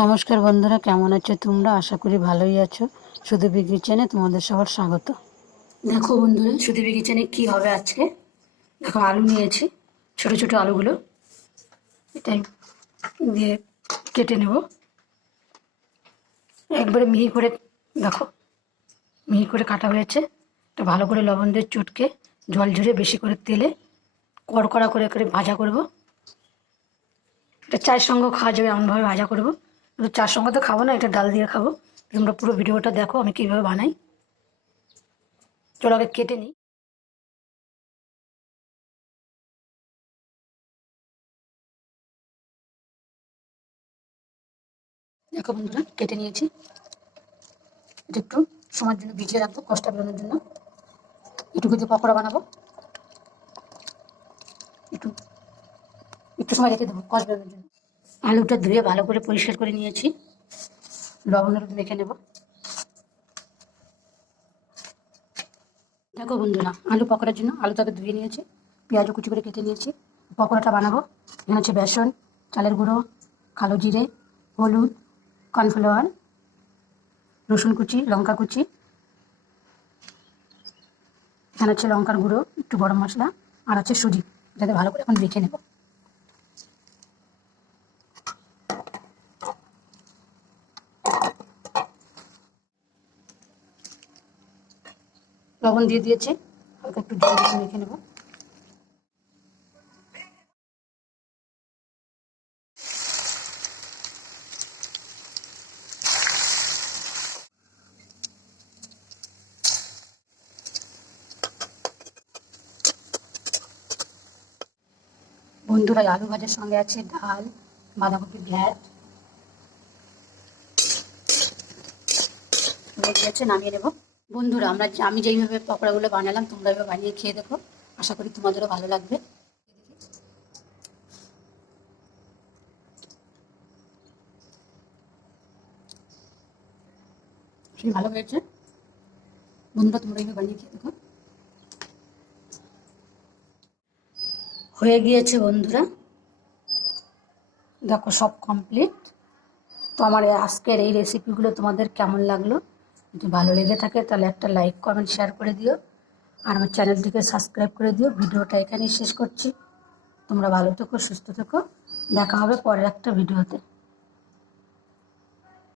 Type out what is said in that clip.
নমস্কার বন্ধুরা, কেমন আছো তোমরা? আশা করি ভালোই আছো। সুদীপী কিচেনে তোমাদের সবার স্বাগত। দেখো বন্ধুরা, সুদীপী কিচেনে কি হবে আজকে? দেখো আলু নিয়েছি, ছোট ছোট আলুগুলো। এটাই দিয়ে কেটে নেব। একবারে মিহি করে, দেখো, মিহি করে কাটা হয়েছে। এটা ভালো করে লবণ দিয়ে চটকে জল ঝরে বেশি করে তেলে কড়কড়া করে করে ভাজা করব। এটা চায়ের সঙ্গে খাওয়া যাবে, এমনভাবে ভাজা করব। কিন্তু চার সঙ্গে তো খাব না এটা ডাল দিয়ে খাব। তোমরা পুরো ভিডিওটা দেখো, আমি কীভাবে বানাই। চলো আগে কেটে নিই। দেখো বন্ধুরা, কেটে নিয়েছি। এটা একটু সময়ের জন্য ভিজিয়ে রাখব, কষ্ট বেরোনোর জন্য। এটুকু দিয়ে পকোড়া বানাবো। একটু একটু সময় রেখে দেবো কষ বেরোনোর জন্য। আলুটা ধুয়ে ভালো করে পরিষ্কার করে নিয়েছি। লবণ হলুদ মেখে নেব। দেখো বন্ধুরা, আলু পকোড়ার জন্য আলুটাকে ধুয়ে নিয়েছি, পেঁয়াজও কুচি করে কেটে নিয়েছি। পকোড়াটা বানাবো, এখানে হচ্ছে বেসন, চালের গুঁড়ো, কালো জিরে, হলুদ, কর্নফ্লাওয়ার, রসুন কুচি, লঙ্কা কুচি। এখানে হচ্ছে লঙ্কার গুঁড়ো, একটু গরম মশলা, আর হচ্ছে সুজি যাতে ভালো করে এখন মেখে নেব। লবণ দিয়ে দিয়েছে। হালকা একটু জল দিয়ে মেখে নেব। বন্ধুরা, আলু ভাজার সঙ্গে আছে ডাল বাঁধাকপির ঘ্যাট নামিয়ে নেব। বন্ধুরা, আমরা আমি যেইভাবে পকোড়াগুলো বানালাম তোমরা এভাবে বানিয়ে খেয়ে দেখো। আশা করি তোমাদেরও ভালো লাগবে। ভালো হয়েছে। বন্ধুরা, তোমরা এইভাবে বানিয়ে খেয়ে দেখো। হয়ে গিয়েছে বন্ধুরা। দেখো সব কমপ্লিট তো আমার আজকের এই রেসিপিগুলো তোমাদের কেমন লাগল? যদি ভালো লেগে থাকে তাহলে একটা লাইক কমেন্ট শেয়ার করে দিও। আর আমার চ্যানেলটিকে সাবস্ক্রাইব করে দিও। ভিডিওটা এখানেই শেষ করছি। তোমরা ভালো থেকো, সুস্থ থেকো। দেখা হবে পরের একটা ভিডিওতে